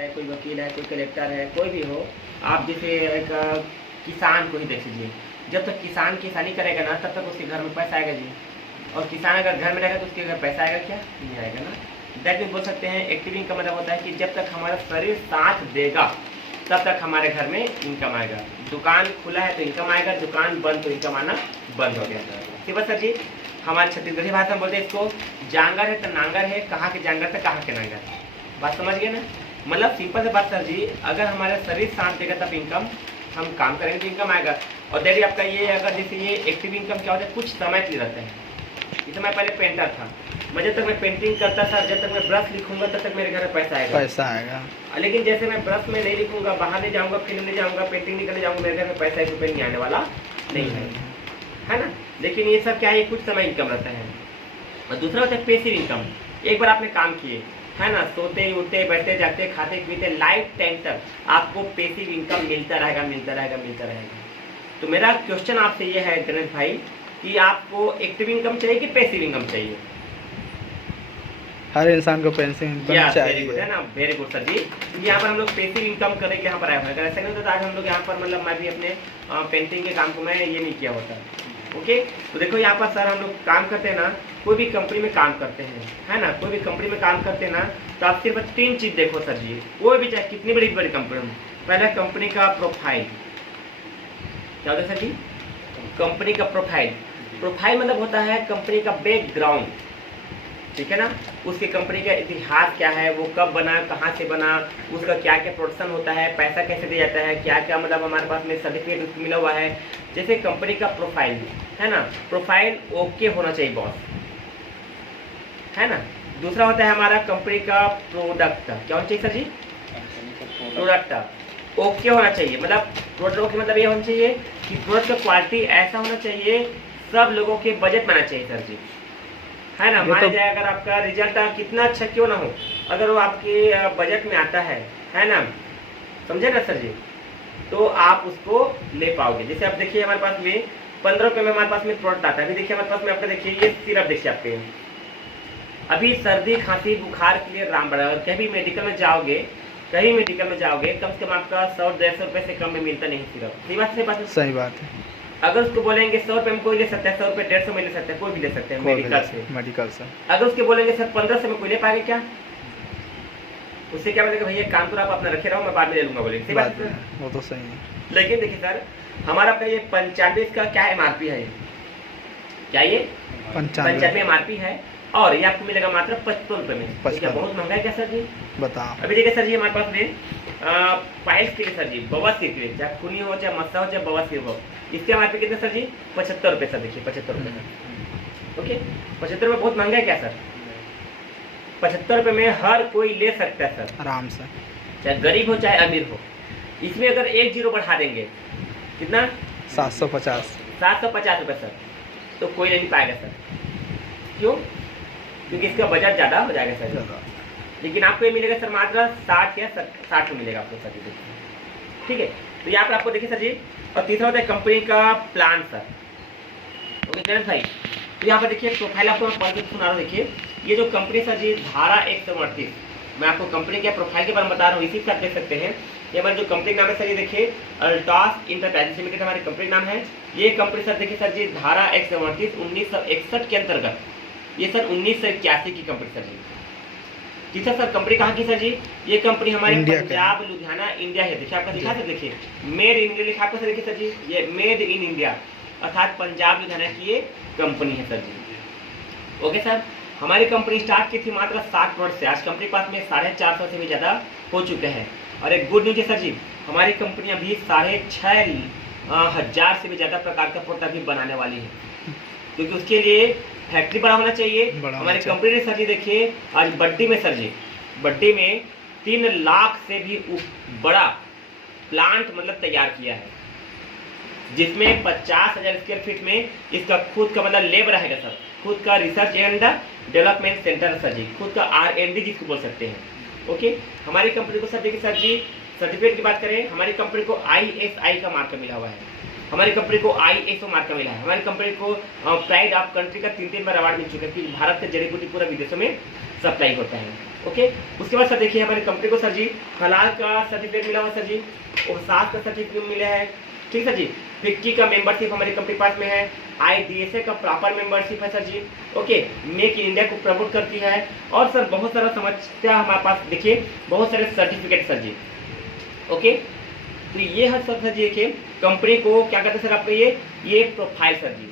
है, कोई वकील है, कोई कलेक्टर है, कोई भी हो, आप जैसे एक किसान को ही देख लीजिए। जब तक किसान किसानी करेगा ना तब तक उसके घर में पैसा आएगा जी, और किसान अगर घर में रहेगा तो उसके घर पैसा आएगा क्या? नहीं आएगा ना। दैट मीन बोल सकते हैं एक्टिव इनकम मतलब होता है कि जब तक हमारा शरीर साथ देगा तब तक हमारे घर में इनकम आएगा। दुकान खुला है तो इनकम आएगा, दुकान बंद तो इनकम आना बंद हो गया। ठीक है सर जी। हमारे छत्तीसगढ़ी भाषा में बोलते हैं इसको जांगर है तो नांगर है, कहाँ के जांगर तो कहाँ के नांगर। बात समझ गए ना? मतलब सिंपल से बात सर जी, अगर हमारा शरीर साथ देगा तब इनकम, हम काम करेंगे तो इनकम आएगा। और देखिए आपका ये अगर जैसे ये एक्टिव इनकम क्या होता है, कुछ समय के लिए रहता है। जैसे मैं पहले पेंटर था, जब तक मैं पेंटिंग करता था, जब तक मैं ब्रश लिखूंगा तब तक मेरे घर में पैसा आएगा। लेकिन जैसे मैं ब्रश में नहीं लिखूंगा, बाहर नहीं जाऊंगा, फिल्म नहीं जाऊंगा, पेंटिंग नहीं करने जाऊंगा, मेरे घर में पैसा 1 रुपये नहीं आने वाला नहीं है ना। लेकिन ये सब क्या है, कुछ समय इनकम रहता है। और दूसरा होता है पैसिव इनकम। एक बार आपने काम किए है ना, सोते उठते बैठते जागते खाते पीते लाइफ टाइम तक आपको पैसिव इनकम मिलता रहेगा, मिलता रहेगा, मिलता रहेगा। तो मेरा क्वेश्चन आपसे ये है गणेश भाई कि आपको एक्टिव इनकम चाहिए कि पैसिव इनकम चाहिए? हर इंसान को पैसिव इनकम चाहिए। वेरी गुड है ना, वेरी गुड सर जी। यहाँ पर हम लोग पैसिव इनकम करने के यहाँ पर आए हुए हैं। अगर ऐसा नहीं होता तो आज हम लोग यहाँ पर मतलब मैं भी अपने पेंटिंग के काम को मैं ये नहीं किया होता। ओके, तो देखो यहाँ पर सर हम लोग काम करते हैं ना, कोई भी कंपनी में काम करते हैं है ना, कोई भी कंपनी में काम करते हैं ना, तो आप सिर्फ 3 चीज देखो सर जी, कोई भी चाहे कितनी बड़ी बड़ी कंपनी हो। पहला कंपनी का प्रोफाइल, क्या होता है सर जी? कंपनी का प्रोफाइल। प्रोफाइल मतलब होता है कंपनी का बैकग्राउंड, ठीक है ना। उसकी कंपनी का इतिहास क्या है, वो कब बना, कहाँ से बना, उसका क्या क्या प्रोडक्शन होता है, पैसा कैसे दिया जाता है, क्या क्या मतलब हमारे पास में सर्टिफिकेट उसको मिला हुआ है। जैसे कंपनी का प्रोफाइल है ना, प्रोफाइल ओके होना चाहिए बॉस, है ना। दूसरा होता है हमारा कंपनी का प्रोडक्ट, क्या होना चाहिए सर जी? प्रोडक्ट ओके होना चाहिए। मतलब प्रोडक्ट ओके मतलब ये होना चाहिए कि प्रोडक्ट का क्वालिटी ऐसा होना चाहिए, सब लोगों के बजट में आना चाहिए सर जी, है ना। मान जाए अगर आपका रिजल्ट कितना अच्छा क्यों ना हो, अगर वो आपके बजट में आता है ना, समझे ना सर जी, तो आप उसको ले पाओगे। जैसे आप देखिए हमारे पास में 15 रुपये में हमारे पास में प्रोडक्ट आता है। अभी देखिए हमारे पास में आपका देखिए ये सिरप देखिए आपके, अभी सर्दी खांसी बुखार के लिए रामबाण। और कहीं मेडिकल में जाओगे, कहीं मेडिकल में जाओगे, कम से कम आपका 100-150 रुपये से कम में मिलता नहीं सिरप। सही बात है। अगर उसको बोलेंगे 100 रुपये में कोई ले सकता है, 100 रुपये 150 में ले सकता है, कोई भी ले सकते हैं मेडिकल से। अगर उसके बोलेंगे सर 1500 में कोई ले पाएगा क्या? उससे क्या बोलेगा, भैया काम तो आप अपना रखे रहो, मैं बाद में ले लूंगा बोलेंगे। सही बात है, वो तो सही है। लेकिन देखिए सर हमारा आपका ये 95 का क्या एमआरपी है, क्या ये 95 एमआरपी है, और ये आपको मिलेगा मात्र 55 रुपये में। क्या बहुत महंगा है क्या सर जी? बताओ। अभी देखिए सर जी हमारे पास में पाइल्स के लिए सर जी, बवासीर के लिए, चाहे खूनी हो चाहे मस्सा हो चाहे बवासीर हो, इसके एमआरपी कितने सर जी? 75 रुपये सर। देखिए 75 रुपये। ओके, 75 रुपये बहुत महंगा है क्या सर? 75 रुपये में हर कोई ले सकता है सर आराम से, चाहे गरीब हो चाहे अमीर हो। इसमें अगर 1 जीरो बढ़ा देंगे, कितना? 750 रुपये सर, तो कोई नहीं पाएगा सर। क्यों? क्योंकि इसका बजट ज़्यादा हो जाएगा सर। लेकिन आपको ये मिलेगा सर मात्र 60 या 60 में मिलेगा आपको सर जी। ठीक है, तो यहाँ पर आपको देखिए सर जी। और तीसरा होता है कंपनी का प्लान सर। ओके गणेश भाई, तो यहाँ पर देखिए प्रोफाइल आपको मैं पढ़ के सुना रहा हूँ। देखिए ये जो कंपनी सर जी धारा 138, मैं आपको कंपनी के प्रोफाइल के बारे में बता रहा हूँ, इसी पर देख सकते हैं। ये हमारे जो कंपनी नाम है सर, ये देखिए अल्टास इंटरप्राइजेस लिमिटेड हमारी कंपनी नाम है। ये कंपनी सर देखिए सर जी धारा 138 1961 के अंतर्गत, ये सर 1981 की कंपनी सर जी। तीसरा सर कंपनी कहाँ की सर जी? ये कंपनी हमारे पंजाब लुधियाना इंडिया है। देखिए आपका दिखा सर, देखिए मेड इन इंडिया लिखा आपको सर। देखिए सर जी ये मेड इन इंडिया अर्थात पंजाब लुधियाना की ये कंपनी है सर जी। ओके सर, हमारी कंपनी स्टार्ट की थी मात्र 7 करोड़ से, आज कंपनी के पास में 450 से भी ज़्यादा हो चुके हैं। और एक गुड न्यूज है सर जी, हमारी कंपनी अभी 6,500 से भी ज़्यादा प्रकार का प्रोडक्ट अभी बनाने वाली है, क्योंकि उसके लिए फैक्ट्री बड़ा होना चाहिए। हमारी कंपनी ने सर जी देखिए आज बड्डी में सर जी, बड्डी में 3 लाख से भी बड़ा प्लांट मतलब तैयार किया है, जिसमें 50,000 स्क्वायर फीट में इसका खुद का मतलब लेब रहेगा सर, खुद का research and development centre sir ji, खुद का R&D जिसको बोल सकते हैं। ओके, हमारी कंपनी को सर देखिए सर जी सर्टिफिकेट की बात करें, हमारी कंपनी को ISI का मार्का मिला हुआ है, हमारी कंपनी को ISO मार्का मिला है, हमारी कंपनी को प्राइड ऑफ कंट्री का 3 बार अवार्ड मिल चुका है कि भारत से जड़ी बूटी पूरा विदेशों में सप्लाई होता है। ओके। उसके बाद सर देखिए हमारी कंपनी को सर जी हलाल का सर्टिफिकेट मिला हुआ सर जी, और सास का सर्टिफिकेट मिला है, ठीक सर जी। फिक्की का मेंबरशिप हमारी कंपनी पास में है, IDSA का प्रॉपर मेंबरशिप है sir ji, okay. Make in India को प्रमोट करती है, और सर बहुत सारा समस्या हमारे पास देखिए, बहुत सारे सर्टिफिकेट सर जी, ओके। तो ये है सर जी देखिए कंपनी को क्या कहते हैं सर आपका ये प्रोफाइल सर जी,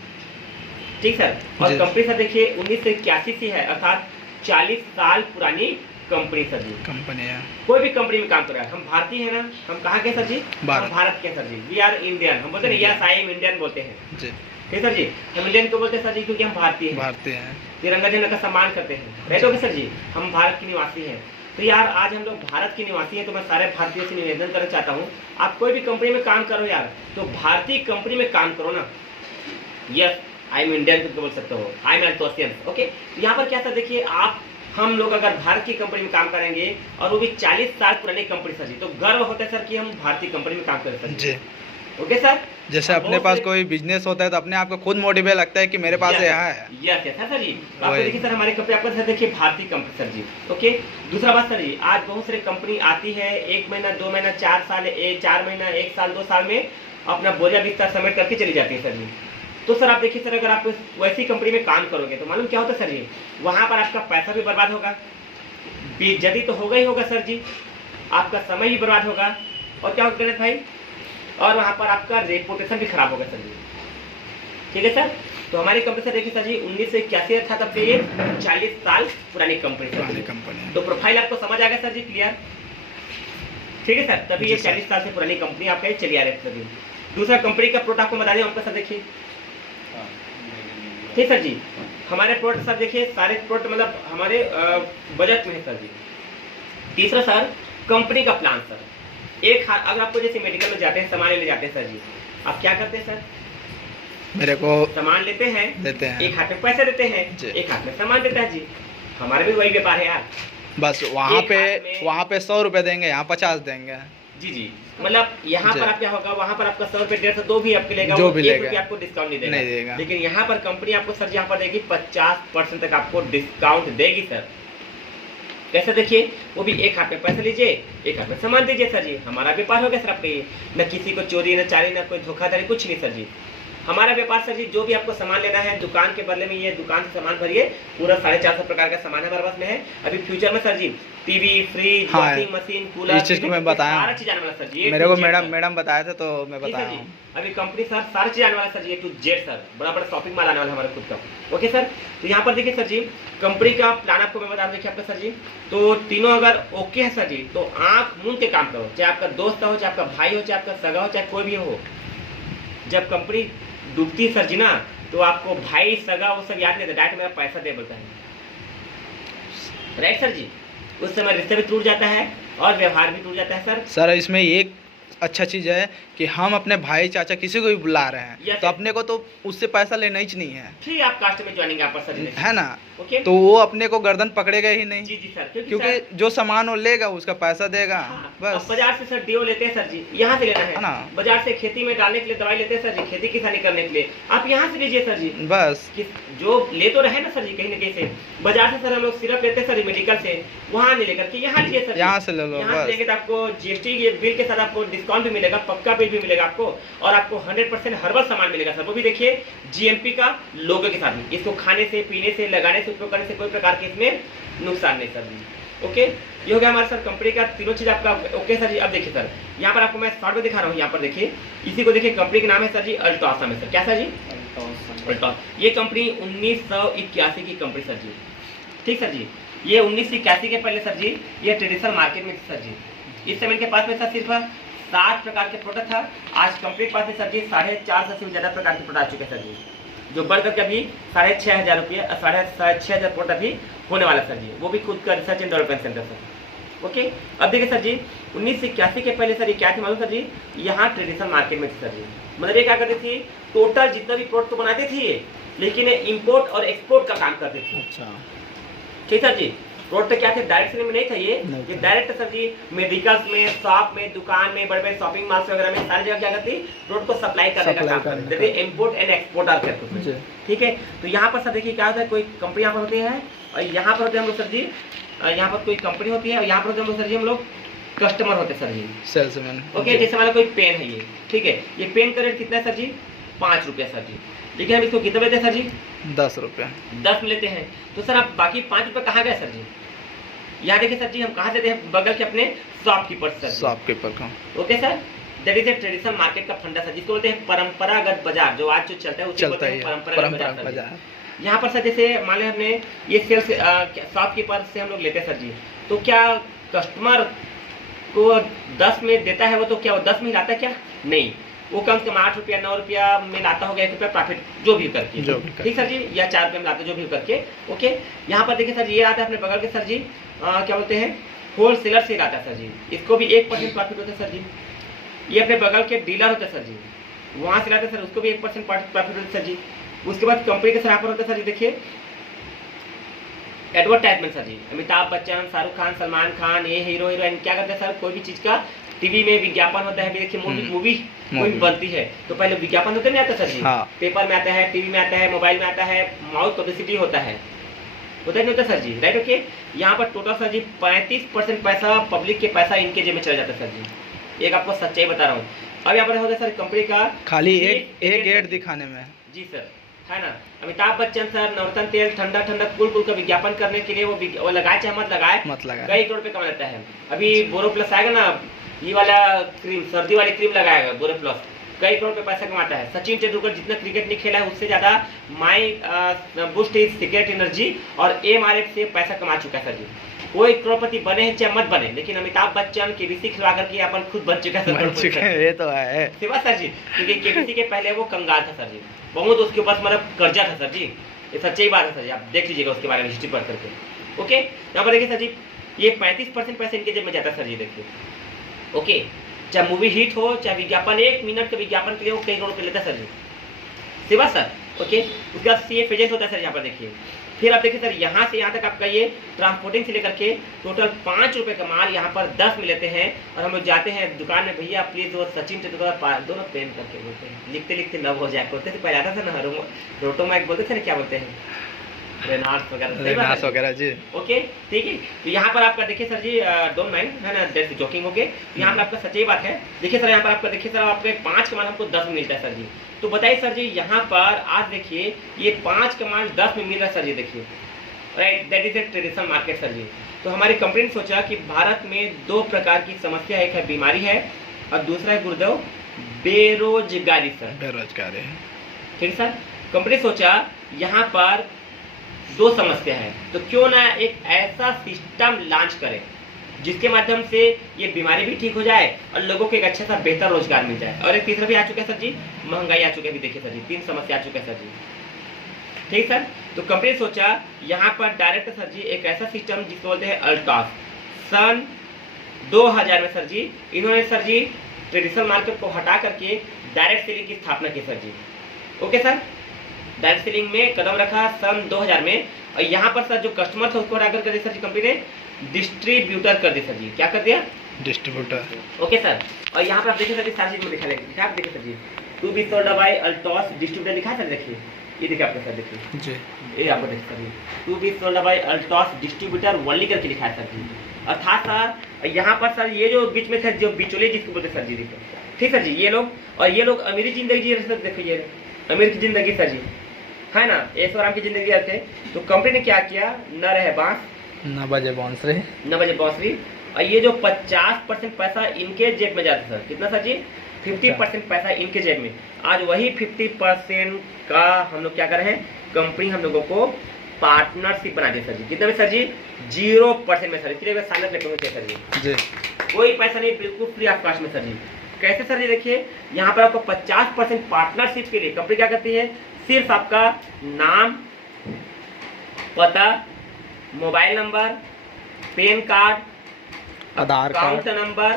ठीक सर। और कंपनी सर देखिए 1981 से है, अर्थात 40 साल पुरानी कंपनी सर जी। कंपनी है, कोई भी कंपनी में काम कर रहा है, हम भारतीय है ना, हम कहाँ के सर जी, हम भारत के sir ji, we are Indian, हम बोलते हैं यस आई एम इंडियन बोलते हैं जी, ठीक सर जी। हम इंडियन को बोलते हैं सर जी क्योंकि हम भारतीय हैं, तिरंगा झंडा का सम्मान करते हैं, राइट हो सर जी, हम भारत के निवासी हैं। तो यार आज हम लोग भारत के निवासी हैं, तो मैं सारे भारतीयों से निवेदन करना चाहता हूँ, आप कोई भी कंपनी में काम करो यार, तो भारतीय कंपनी में काम करो ना, यस आई एम इंडियन तो बोल सकते हो, आई एम एल्टोसियन, ओके। यहाँ पर क्या सर देखिए, आप हम लोग अगर भारत की कंपनी में काम करेंगे और वो भी 40 साल पुरानी कंपनी सर जी, तो गर्व होता है सर कि हम भारतीय कंपनी में काम कर सकते हैं, ओके सर। जैसे अपने पास कोई बिजनेस होता है तो अपने आप को खुद मोटिवेट लगता है कि मेरे पास यह है, यस यस सर जी। आपको देखिए सर हमारी कंपनी आपको सर देखिए भारतीय कंपनी सर जी, ओके। दूसरा बात सर जी, आज बहुत सारी कंपनी आती है 1 महीना 2 महीना 4 साल 4 महीना 1 साल 2 साल में अपना बोझा बिस्तर समेट करके चली जाती है सर जी। तो सर आप देखिए सर अगर आप वैसी कंपनी में काम करोगे तो मालूम क्या होता है सर जी, वहाँ पर आपका पैसा भी बर्बाद होगा, बेइज्जती तो होगा ही होगा सर जी, आपका समय भी बर्बाद होगा, और क्या होगा गणेश भाई, और वहाँ पर आपका रेपुटेशन भी खराब होगा सर जी, ठीक है सर। तो हमारी कंपनी सर देखिए सर जी 1981 था तब से ये 40 साल पुरानी कंपनी, तो प्रोफाइल आपको समझ आ गया सर जी, क्लियर, ठीक है सर। तभी ये 40 साल से पुरानी कंपनी आपका चली आ रही है सर जी। दूसरा कंपनी का प्रोडक्ट आपको बता दें आपका सर देखिए, ठीक सर जी। हमारे प्रोडक्ट सर देखिए सारे प्रोडक्ट मतलब हमारे बजट में है सर जी। तीसरा सर कंपनी का प्लान सर, एक हाथ अगर आपको जैसे मेडिकल में जाते हैं सामान लेने जाते हैं सर जी, आप क्या करते हैं सर, मेरे को सामान लेते हैं, एक हाथ में पैसे देते हैं, एक हाथ में सामान देता है जी, हमारे भी वही व्यापार है यार, बस वहाँ पे 100 रुपए देंगे, यहाँ 50 देंगे, जी जी। मतलब यहाँ पर आप क्या होगा, वहाँ पर आपका 100 रुपए 150 दो भी आपके लेगा, जो भी ₹1 आपको डिस्काउंट नहीं देगा, लेकिन यहाँ पर कंपनी आपको सर यहाँ पर देगी 50% तक आपको डिस्काउंट देगी सर। कैसे देखिए, वो भी एक हाथ में पैसे लीजिए, एक हाथ में सामान दीजिए सर जी, हमारा व्यापार हो गया सर आपका ये, न किसी को चोरी न चारी न कोई धोखाधड़ी कुछ नहीं सर जी, हमारा व्यापार सर जी। जो भी आपको सामान लेना है दुकान के बदले में ये दुकान से सामान भरिए, पूरा 450 प्रकार का सामान हमारे पास में है। अभी फ्यूचर में sir ji TV, fridge, washing machine, cooler, इस चीज को मैं बताया, सारा चीज आने वाला सर जी, मेरे को मैडम बताया था तो मैं बताया हूं। अभी कंपनी सर सारी चीज आने वाला sir ji, A to Z sir, बड़ा बड़ा शॉपिंग मॉल आने वाला हमारे खुद का, ओके सर। तो यहाँ पर देखिए सर जी कंपनी का प्लान आपको मैं बता दूं, देखिए आपका सर जी, तो तीनों अगर ओके है सर जी, तो आंख मूंद के काम करो, चाहे आपका दोस्त हो, चाहे आपका भाई हो, चाहे आपका सगा हो, चाहे कोई भी हो। जब कंपनी डूबती है सर जी ना, तो आपको भाई सगा वो सब याद नहीं आता, डायरेक्ट मेरा पैसा दे बोलता है, राइट सर जी। उस समय रिश्ता भी टूट जाता है और व्यवहार भी टूट जाता है सर। इसमें एक अच्छा चीज़ है कि हम अपने भाई चाचा किसी को भी बुला रहे हैं, तो अपने को तो उससे पैसा लेना ही नहीं है, ठीक आप कास्ट में ज्वाइनिंग आप सर है ना, ओके। तो वो अपने को गर्दन पकड़ेगा ही नहीं, जी जी सर, क्योंकि जो सामान वो लेगा उसका पैसा देगा, बस। बाजार से सर डीओ लेते हैं सर जी, यहाँ से लेना है ना, बाजार से खेती में डालने के लिए दवाई लेते हैं सर जी, खेती किसानी करने के लिए आप यहाँ से लीजिए सर जी, बस। जो ले तो रहे ना सर जी कहीं ना कहीं से, बाजार से सर हम लोग सिरप लेते हैं सर मेडिकल से, वहाँ नहीं लेकर के यहाँ लीजिए सर, यहाँ से ले लो, यहाँ लेंगे तो आपको GST बिल के साथ आपको डिस्काउंट भी मिलेगा, पक्का बिल भी मिलेगा आपको, और आपको 100% हर्बल सामान मिलेगा सर, वो भी देखिए GMP का लोगो के साथ में। इसको खाने से, पीने से, लगाने से, उपयोग करने से कोई प्रकार के इसमें नुकसान नहीं सर जी, ओके। ये हो गया हमारे सर कंपनी का तीनों चीज आपका ओके सर जी। अब देखिए सर यहाँ पर आपको मैं शॉर्ट में दिखा रहा हूँ, यहाँ पर देखिए, इसी को देखिए, कंपनी का नाम है सर जी अल्टोसा में सर, क्या सर जी, अल्टोसा। ये कंपनी 1981 की कंपनी सर जी, ठीक सर जी। ये 1981 के पहले सर जी ये ट्रेडिशनल मार्केट में सर जी, इस समय के पास में सर सिर्फ 60 प्रकार के प्रोडक्ट था, आज कंपनी के पास में सर जी 450 से भी ज्यादा प्रकार के प्रोडक्ट आ चुके हैं सर जी, जो बढ़कर के अभी 6,500 रुपये 6,500 प्रोडक्ट अभी होने वाला सर जी, वो भी खुद का research and development centre sir, okay. अब देखिए सर जी 1981 के पहले सर ये क्या थी मालूम सर जी, यहाँ ट्रेडिशनल मार्केट में थी सर जी, मतलब ये क्या करती थी, टोटल जितना भी प्रोडक्ट तो बनाती थी ये, लेकिन इम्पोर्ट और एक्सपोर्ट का काम करती थी, अच्छा, ठीक सर जी। प्रोडक्ट क्या थे, डायरेक्ट सेलिंग में नहीं था ये डायरेक्ट सर जी मेडिकल्स में, शॉप में, दुकान में, बड़े बड़े शॉपिंग मॉल्स वगैरह में सारी जगह क्या करती, प्रोडक्ट को सप्लाई करने का काम करती है, इम्पोर्ट एंड एक्सपोर्ट आर करते, ठीक है। तो यहाँ पर सर देखिए क्या होता है, कोई कंपनी यहाँ पर होती है और यहाँ पर होते हैं हम लोग सर जी यहाँ पर कोई कंपनी होती है और यहाँ पर सर जी हम लोग कस्टमर होते हैं सर जी, सेल्समैन। ओके। जैसे हमारा कोई पेन है ये, ठीक है, ये पेन का रेट कितना है सर जी? 5 रुपया सर जी, ठीक है। हम इसको कितना लेते हैं सर जी? 10 रुपया। 10 में लेते हैं। तो सर आप बाकी 5 रुपये कहाँ गए सर जी? यहाँ देखिए सर जी, हम कहाँ देते हैं? बगल के अपने शॉपकीपर सर, शॉपकीपर का, okay sir. That is a traditional market का फंडा सर, जिसको बोलते हैं परंपरागत बाजार, जो आज जो चलता है उसे बोलते हैं परंपरागत बाजार। यहाँ पर सर जैसे मान लें हमने ये सेल्स शॉपकीपर से हम लोग लेते हैं सर जी, तो क्या कस्टमर को 10 में देता है वो, तो क्या वो 10 में लाता है क्या? नहीं, वो कम से कम 8 रुपया 9 रुपया में लाता होगा, 1 रुपया प्रॉफिट जो भी करके, ठीक सर जी, या 4 रुपये में लाता है जो भी करके, ओके। यहाँ पर देखिए सर जी, ये आता है अपने बगल के सर जी, क्या बोलते हैं, होलसेलर से लाता है सर जी, इसको भी 1% प्रॉफिट होता है सर जी। ये अपने बगल के डीलर होते हैं सर जी, वहाँ से लाते हैं सर, उसको भी 1% प्रॉफिट होता है सर जी। उसके बाद कंपनी के सर यहाँ पर होता है सर जी, देखिए एडवर्टाइजमेंट सर जी, अमिताभ बच्चन, शाहरुख खान, सलमान खान, ये हीरो हीरोइन क्या करते हैं सर, कोई भी चीज का टीवी में विज्ञापन होता है, देखिए मूवी कोई बनती है तो पहले विज्ञापन होते नहीं आता सर जी, हाँ। पेपर में आता है, टीवी में आता है, मोबाइल में आता है, माउथ पब्लिसिटी होता है नहीं होता सर जी, राइट, ओके। यहाँ पर टोटल सर जी 35% पैसा पब्लिक के पैसा इनके जेब में चला जाता है सर जी, एक आपको सच्चाई बता रहा हूँ। अब यहाँ पर होता है सर कंपनी का खाली एक एड दिखाने में, जी सर, है ना। अमिताभ बच्चन सर नवरत्न तेल ठंडा ठंडा कूल का विज्ञापन करने के लिए वो लगाए चाहे मत लगाए कई करोड़ रुपए कमा लेता है। अभी बोरो प्लस आएगा ना, ये वाला क्रीम, सर्दी वाली क्रीम लगाएगा बोरो प्लस, कई करोड़ रुपए पैसा कमाता है। सचिन तेंदुलकर जितना क्रिकेट नहीं खेला है उससे ज्यादा माई बूस्ट इज सीक्रेट एनर्जी और MRF से पैसा कमा चुका है सर जी। कोई करोड़पति बने हैं चाहे मत बने, लेकिन अमिताभ बच्चन केबीसी खिलवा करके अपन खुद बन चुका है, ये तो है सिवा सर जी, क्योंकि केबीसी के पहले वो कंगाल था सर जी, बहुत उसके पास मतलब कर्जा था सर जी, ये सच्चाई बात है सर जी, आप देख लीजिएगा उसके बारे में हिस्ट्री पढ़ करके, ओके। यहाँ पर देखिए सर जी, ये 35% पैसे इनके जेब में जाता है सर जी, देखिए, ओके। चाहे मूवी हिट हो, चाहे विज्ञापन, 1 मिनट के विज्ञापन के लिए वो कई करोड़ रुपये लेता है सर जी, सिवा सर, ओके। उसके बाद CF एजेंट होता है सर यहाँ पर देखिए। फिर आप देखिए सर, यहाँ से यहाँ तक आपका ये ट्रांसपोर्टिंग से लेकर के टोटल 5 रुपए का माल यहाँ पर 10 में लेते हैं, और हम लोग जाते हैं दुकान में, भैया प्लीज वो सचिन तेंदुलकर दोनों पेन करके बोलते हैं, लिखते लिखते लव हो जाए बोलते थे, पहले आता था ना रोटो मैक बोलते थे ना, क्या बोलते हैं, रेनाल्ट वगैरह जी, ओके, ठीक है। तो यहाँ पर आपका देखिए सर जी, डोंट माइंड, है ना, दैट्स जोकिंग, ओके। यहाँ पर आपका सच्चाई बात है, देखिए सर यहाँ पर आपका देखिए सर, आपके 5 का माल हमको 10 में मिलता है सर जी। तो बताइए सर जी, यहाँ पर आज देखिए ये 5 का माल 10 में मिल रहा है सर जी, देखिए, right, that is a traditional market sir ji. तो हमारी कंपनी ने सोचा कि भारत में 2 प्रकार की समस्या, एक है बीमारी है और दूसरा है गुरुदेव बेरोजगारी सर, बेरोजगारी, ठीक सर। कंपनी सोचा यहाँ पर 2 समस्या है, तो क्यों ना एक ऐसा सिस्टम लॉन्च करें जिसके माध्यम से ये बीमारी भी ठीक हो जाए और लोगों को एक अच्छा सा बेहतर रोजगार मिल जाए। और एक तीसरा भी आ चुका है सर जी, महंगाई आ चुकी है, देखिए सर जी, 3 समस्या आ चुके हैं सर जी, ठीक सर। तो कंपनी सोचा यहाँ पर डायरेक्ट सर जी एक ऐसा सिस्टम जिसको बोलते हैं अल्टॉस, सन 2000 में सर जी इन्होंने सर जी ट्रेडिशनल मार्केट को हटा करके डायरेक्ट सेलिंग की स्थापना की sir ji, okay sir. Direct selling में कदम रखा सन 2000 में, और यहाँ पर सर जो कस्टमर था उसको हटाकर कर दिया सर जी, कंपनी ने डिस्ट्रीब्यूटर कर दिया सर जी, क्या कर दिया, डिस्ट्रीब्यूटर, ओके सर। और यहाँ पर आप देखिए सर जी, सारी चीज में लिखा है, देखिए sir ji, to be sold by Altos distributor लिखा है सर, देखिए ये देखिए आपको सर, देखिए जी, ये आपको देखिए sir, to be sold by Altos distributor only करके लिखा है सर जी। अर्थात सर यहाँ पर सर ये जो बीच में था, जो बिचौलिए जिसको बोलते सर जी, देखिए, ठीक सर जी, ये लोग अमीरी जिंदगी जी रहे सर, देखो ये अमीर की जिंदगी सर जी, है ना, ऐशो आराम की जिंदगी रहते। तो कंपनी ने क्या किया, न रहे बांस न बजे बांसुरी, और ये जो 50% पैसा इनके जेब में जाता सर, कितना सर जी, 50% पैसा इनके जेब में। आज वही 50% का हम लोग क्या कर रहे हैं, कंपनी हम लोगों को पार्टनरशिप बना दी सर जी, कितना में सर जी, 0% में सर, इसलिए साइलेंट रखेंगे सर जी, कोई पैसा नहीं, बिल्कुल फ्री ऑफ कॉस्ट में सर जी। कैसे सर जी, देखिए यहाँ पर आपको 50% पार्टनरशिप के लिए कंपनी क्या करती है, सिर्फ आपका नाम, पता, मोबाइल नंबर, पैन कार्ड, आधार कार्ड नंबर,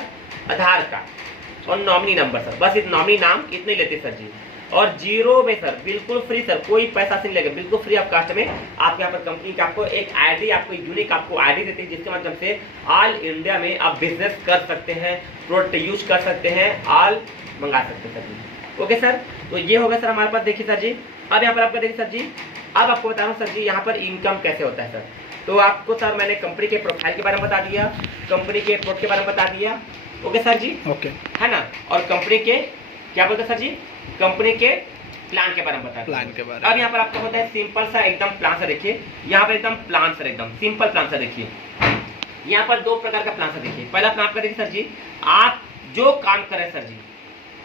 आधार कार्ड और नॉमिनी नंबर सर, बस नॉमिनी नाम इतने लेते सर जी, और 0 में सर, बिल्कुल फ्री सर, कोई पैसा नहीं लगेगा, बिल्कुल फ्री ऑफ कास्ट में। आपके यहाँ पर कंपनी का आपको एक आईडी, आपको यूनिक आपको आईडी देती है, जिसके माध्यम से ऑल इंडिया में आप बिजनेस कर सकते हैं, प्रोडक्ट यूज कर सकते हैं, ऑल मंगा सकते हैं सर जी, ओके सर। तो ये होगा सर हमारे पास, देखिए सर जी। अब यहाँ पर आपका देखिए सर जी, अब आपको बता रहा हूँ सर जी, यहाँ पर इनकम कैसे होता है सर। तो आपको सर मैंने कंपनी के प्रोफाइल के बारे में बता दिया, कंपनी के प्रोडक्ट के बारे में बता दिया। ओके सर जी, ओके है ना। और कंपनी के क्या बोलते हैं सर जी, कंपनी के प्लान के बारे में बता, प्लान के बारे में। अब यहाँ पर आपको होता है सिंपल सा एकदम प्लान सा। देखिए यहाँ पर एकदम प्लान सर, एकदम सिंपल प्लान सा। देखिए यहाँ पर दो प्रकार का प्लान सा। देखिए पहला प्लान आपका देखिए सर जी, आप जो काम करें सर जी,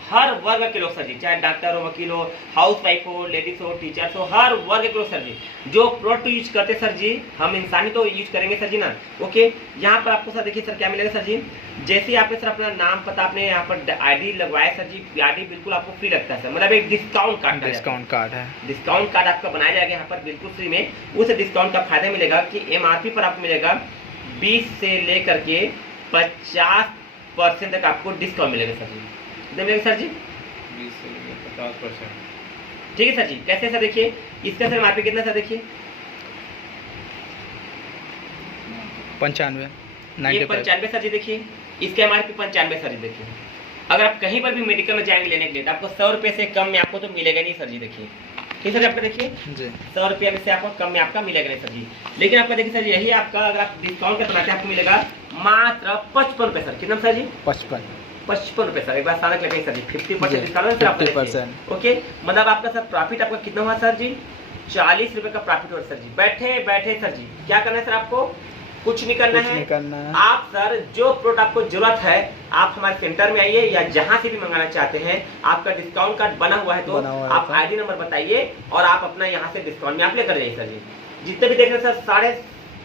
हर वर्ग के लोग सर जी, चाहे डॉक्टर हो, वकील हो, हाउस वाइफ हो, लेडीज हो, टीचर्स हो, हर वर्ग के लोग सर जी जो प्रोडक्ट यूज करते सर जी, हम इंसानी तो यूज करेंगे सर जी ना। ओके, यहाँ पर आपको सर देखिए सर क्या मिलेगा सर जी, जैसे आपने सर अपना नाम पता आपने यहाँ पर आईडी लगवाया सर जी, आईडी बिल्कुल आपको फ्री लगता है सर, मतलब एक डिस्काउंट कार्ड है, डिस्काउंट कार्ड आपका बनाया जाएगा यहाँ पर बिल्कुल फ्री में। उस डिस्काउंट का फायदा मिलेगा कि MRP पर आपको मिलेगा 20 से लेकर के 50% तक आपको डिस्काउंट मिलेगा सर जी। कितना मिलेगा सर जी? 20 से लेकर 50%। ठीक है सर जी। कैसे सर देखिए इसका सर MRP कितना सर देखिए 95 सर जी। देखिए इसका MRP 95 सर जी। देखिए अगर आप कहीं पर भी मेडिकल में जाएंगे लेने के लिए तो आपको 100 रुपये से कम में आपको तो मिलेगा नहीं सर जी। देखिए ठीक है सर, आपका देखिए 100 रुपये में से आपको कम में आपका मिलेगा नहीं सर जी। लेकिन आपका देखिए सर यही आपका अगर आप डिस्काउंट का बनाते हैं आपको मिलेगा मात्र 55 रुपये सर। कितना सर जी? 55 रुपये सर। एक बार सारा लगेगा सर जी, 50% डिस्काउंट सर आपका। 50%। ओके, मतलब आपका सर प्रॉफिट आपका कितना हुआ सर जी? 40 रुपये का प्रॉफिट हुआ सर जी। बैठे बैठे सर जी क्या करना है सर, आपको कुछ नहीं करना है। आप सर जो प्रोडक्ट आपको जरूरत है आप हमारे सेंटर में आइए या जहां से भी मंगाना चाहते हैं, आपका डिस्काउंट कार्ड बना हुआ है तो आप आईडी नंबर बताइए और आप अपना यहाँ से डिस्काउंट में आप लेकर जाइए सर जी। जितने भी देख रहे हैं सर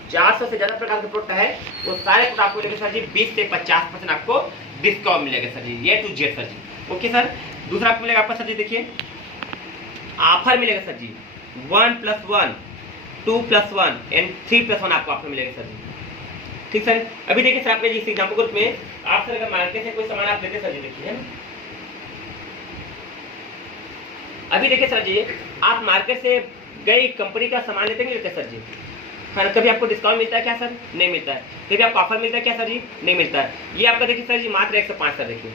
450 से ज्यादा प्रकार के प्रोडक्ट है वो सारे प्रोडक्ट आपको मिलेगा सर जी 20 से 50% आपको डिस्काउंट मिलेगा sir ji, A to Z sir ji. Okay sir, दूसरा आपको मिलेगा आपका सर जी देखिए ऑफर मिलेगा सर जी 1+1, 2+1 एंड 3+1 आपको ऑफर मिलेगा सर जी। ठीक सर, अभी देखिए सर आपके इस एग्जांपल ग्रुप में आप सर अगर मार्केट से कोई सामान आप लेते सर जी, देखिए है ना, अभी देखिए सर जी आप मार्केट से गई कंपनी का सामान लेते नहीं लेते सर जी, है ना। कभी आपको डिस्काउंट मिलता है क्या सर? नहीं मिलता है। कभी आपको ऑफर मिलता है क्या सर जी? नहीं मिलता है। ये आपका देखिए सर जी मात्र 105 सर। देखिए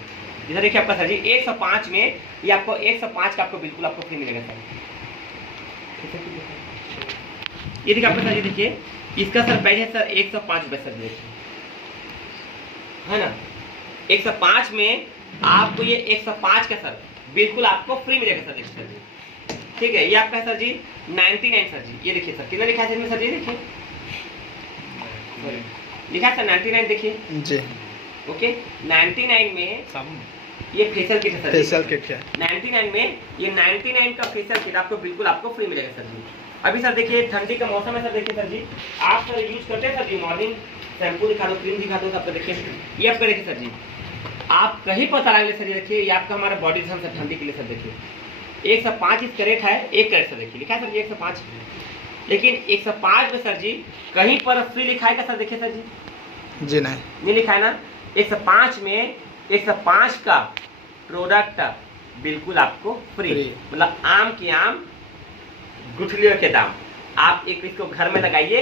इधर देखिए आपका सर जी 105 में ये आपको 105 का आपको बिल्कुल आपको फ्री मिलेगा सर। ये देखिए आपका सर जी देखिए इसका सर प्राइस है सर 105 रुपये सर। देखिए है ना, 105 में आपको ये 105 का सर बिल्कुल आपको फ्री मिलेगा सर। देखिए सर जी ठीक है, ये आपका है सर जी 99 सर जी। ये देखिए सर कितना लिखा है इसमें सर जी, देखिए लिखा है सर 99 देखिए जी। ओके, 99 में ये फेशियल किट है सर, फेशियल किट है 99 में, ये 99 का फेशियल किट आपको बिल्कुल आपको फ्री मिलेगा सर जी। अभी सर देखिए ठंडी का मौसम है सर, देखिए सर जी आप सर यूज करते हैं सर जी, मॉर्निंग शैम्पू दिखा दो, क्रीम दिखा दो, आपको देखिए ये आपका देखिए सर जी आप कहीं पता लगा सर, देखिए ये आपका हमारा बॉडी सर ठंडी के लिए सर। देखिए 105 इसका रेट है, 1 कैरेट सर। देखिए लिखा है सर जी 105, लेकिन 105 में सर जी कहीं पर फ्री लिखा है क्या सर? देखिए सर जी नहीं लिखा है ना। 105 में 105 का प्रोडक्ट बिल्कुल आपको फ्री, मतलब आम की आम गुठलियों के दाम। आप एक इसको घर में लगाइए,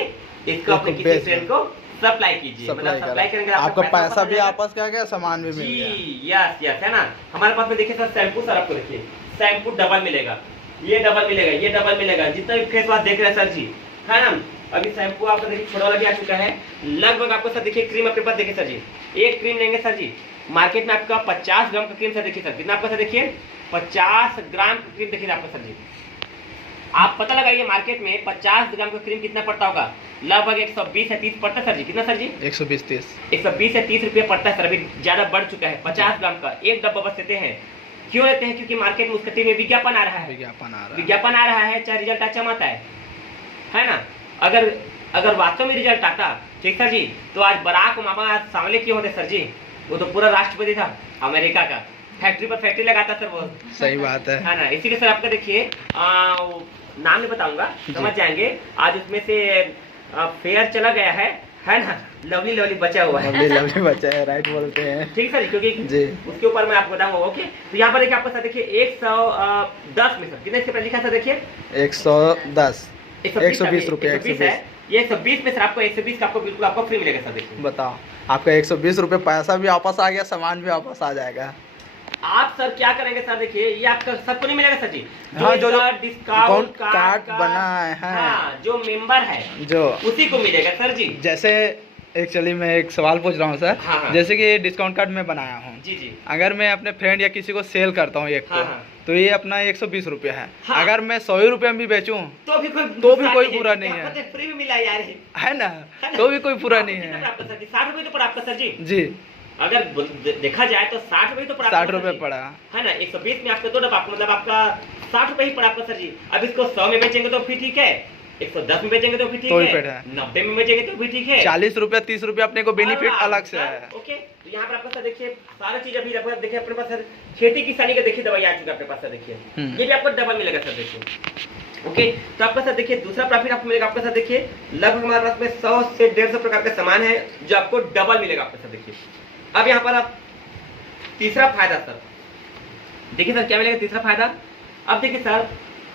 इसको अपने किसी फ्रेंड को सप्लाई कीजिए, मतलब सप्लाई करेंगे आपका पैसा भी आपस क्या क्या सामान भी मिल गया। यस है ना। हमारे पास में देखिए सर शैम्पू सर, आपको देखिए शैम्पू डबल मिलेगा, ये डबल मिलेगा, ये डबल मिलेगा, जितना भी फेस वॉश देख रहे हैं सर जी, है ना। अभी शैम्पू आपको देखिए छोटा वाला भी आ चुका है लगभग। आपको सर देखिए क्रीम अपने पास देखिए सर जी, एक क्रीम लेंगे सर जी मार्केट में आपका 50 ग्राम का क्रीम सर। देखिए सर कितना आपका सर देखिए 50 ग्राम का क्रीम देखिए आपका सर जी। आप पता लगाइए मार्केट में 50 ग्राम का क्रीम कितना पड़ता होगा, लगभग 120 से 30 पड़ता है सर जी। कितना सर जी? 120 से 30 रुपये पड़ता है सर। अभी ज्यादा बढ़ चुका है, 50 ग्राम का एक डब्बा बस देते हैं। क्यों लेते हैं? क्योंकि मार्केट में उसके टीम में विज्ञापन आ रहा है, विज्ञापन आ रहा है, चाहे रिजल्ट अच्छा आता है ना। अगर वास्तव में रिजल्ट आता ठीक सर जी तो आज बराक ओबामा सामने क्यों होते सर जी? वो तो पूरा राष्ट्रपति था अमेरिका का, फैक्ट्री पर फैक्ट्री लगाता सर वो। सही बात है ना। इसीलिए सर आपका देखिए नाम नहीं बताऊंगा, समझ जाएंगे। आज उसमें से फेयर चला गया है ना, लवली बचा हुआ है, लवली बचा है, राइट बोलते हैं ठीक सर, क्योंकि उसके ऊपर मैं आपको बताऊंगा। ओके, तो यहाँ पर देखिए आपको सर देखिए 110 में सर कितने से लिखा सर देखिए 110 120 रुपये है। ये 120 में सर आपको 120 का आपको बिल्कुल आपको फ्री मिलेगा सर। देखिए बताओ, आपका 120 रुपये पैसा भी वापस आ गया, सामान भी वापस आ जाएगा। आप सर क्या करेंगे सर, देखिए ये आपका सबको नहीं मिलेगा सर जी। हाँ, जो डिस्काउंट कार्ड बना है, हाँ, जो मेंबर है जो उसी को मिलेगा सर जी। जैसे एक्चुअली मैं एक सवाल पूछ रहा हूँ सर। हाँ, हाँ। जैसे कि डिस्काउंट कार्ड मैं बनाया हूँ जी जी। अगर मैं अपने फ्रेंड या किसी को सेल करता हूँ एक हाँ, हाँ। तो ये अपना 120 रुपया है। हाँ। अगर मैं 100 रुपया में भी बेचूं तो भी कोई बुरा नहीं है। फ्री में मिला यार, है ना, तो भी कोई बुरा नहीं कितना है। पड़ा आपका सर जी? 60 रुपए तो पड़ा आपका सर जी। जी, अगर देखा जाए तो 60 रुपए तो पड़ा 60 रुपए पड़ा। है ना। 120 में आपका 2 डब्बा, मतलब आपका 60 रुपए ही पड़ा आपका सर जी। अब इसको 100 में बेचेंगे तो फिर ठीक है, 110 में बेचेंगे तो भी ठीक तो भी है, पेट है। 90 में बेचेंगे तो भी ठीक है, 40 रुपया 30 रुपया अपने को बेनिफिट अलग से है। ओके। तो यहाँ पर आपका सर देखिए सारा चीज अभी लगभग देखिए अपने पास सर खेती किसानी का देखिए दवाई आ चुका है अपने पास सर, देखिए ये भी आपको डबल मिलेगा सर, देखिए। ओके, तो आपका सर देखिए दूसरा प्रॉफिट आपको मिलेगा आपका सर, देखिए लगभग हमारे पास में 100 से 150 प्रकार का सामान है जो आपको डबल मिलेगा आपका सर, देखिए। अब यहाँ पर आप तीसरा फायदा सर देखिए सर क्या मिलेगा तीसरा फायदा। अब देखिए सर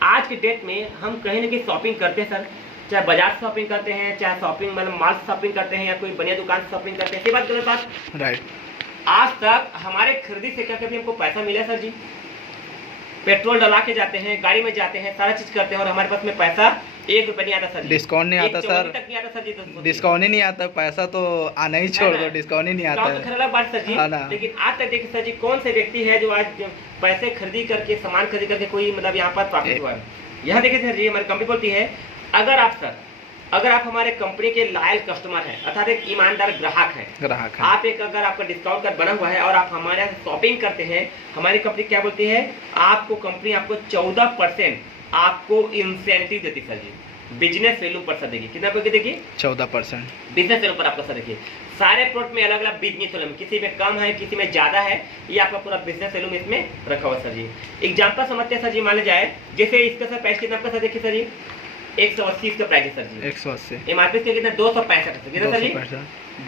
आज के डेट में हम कहीं ना कहीं शॉपिंग करते हैं सर, चाहे बाजार से शॉपिंग करते हैं, चाहे शॉपिंग मतलब मॉल से शॉपिंग करते हैं, या कोई बढ़िया दुकान से शॉपिंग करते हैं, सही बात गलत बात? राइट। आज तक हमारे खरीदी से क्या कभी हमको पैसा मिला सर जी? पेट्रोल डला के जाते हैं, गाड़ी में जाते हैं, सारा चीज करते हैं और हमारे पास में पैसा 1 रुपया नहीं आता सर जी। डिस्काउंट नहीं आता सर, तक नहीं आता सर जी। डिस्काउंट ही नहीं आता, पैसा तो आना ही छोड़ दो, डिस्काउंट ही नहीं आता तो खैर अलग बात सर जी, लेकिन आज तक देखिए सर जी कौन से व्यक्ति है जो आज पैसे खरीदी करके सामान खरीद करके कोई मतलब यहाँ पर प्रॉफिट हुआ है? यहाँ देखिए सर जी हमारी कंपनी बोलती है अगर आप हमारे कंपनी के लॉयल कस्टमर हैं, अर्थात एक ईमानदार ग्राहक है, आप एक अगर आपका डिस्काउंट कार्ड बना हुआ है और आप हमारे यहाँ शॉपिंग करते हैं, हमारी कंपनी क्या बोलती है आपको, कंपनी आपको 14% आपको इंसेंटिव देती सर जी, बिजनेस वैल्यू पर सर देखिए कितना पे देखिए 14% बिजनेस वैल्यू पर आपका सर देखिए। सारे प्रोडक्ट में अलग अलग बिजनेस वैल्यू, किसी में कम है किसी में ज्यादा है, ये आपका पूरा बिजनेस वैल्यू में इसमें रखा हुआ सर जी। एग्जाम्पल समझते हैं सर जी, मान लिया जाए जैसे इसका सर प्राइस कितना आपका सर देखिए सर जी 180 इसका प्राइस है सर जी, 180 एमआरपी इसका कितना 265 है कितना सर जी